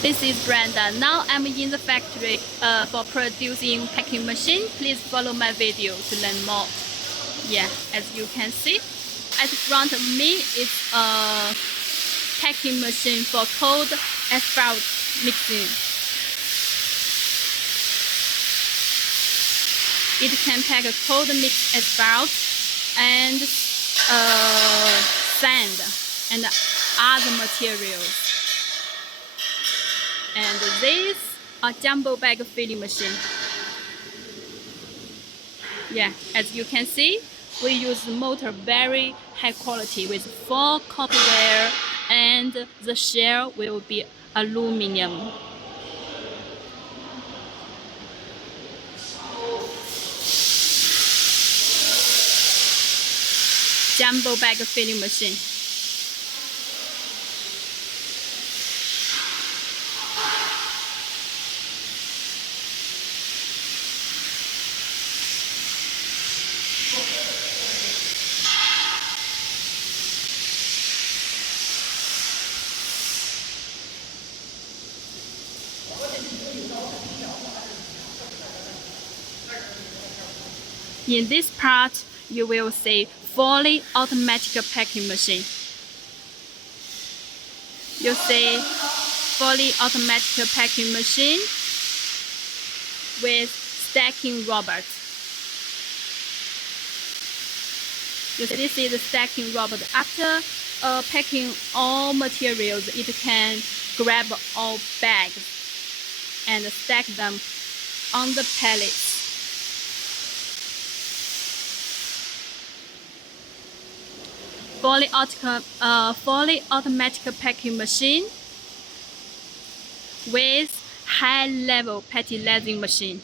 This is Brenda. Now I'm in the factory for producing packing machine. Please follow my video to learn more. Yeah, as you can see, at the front of me is a packing machine for cold asphalt mixing. It can pack a cold mixed asphalt and sand and other materials. And this a jumbo bag filling machine. Yeah, as you can see, we use motor very high quality with 4 copperware, and the shell will be aluminum. Jumbo bag filling machine. In this part, you will see fully automatic packing machine. You see fully automatic packing machine with stacking robot. You see, this is the stacking robot. After packing all materials, it can grab all bags and stack them on the pallets. Fully automatic packing machine with high-level palletizing machine.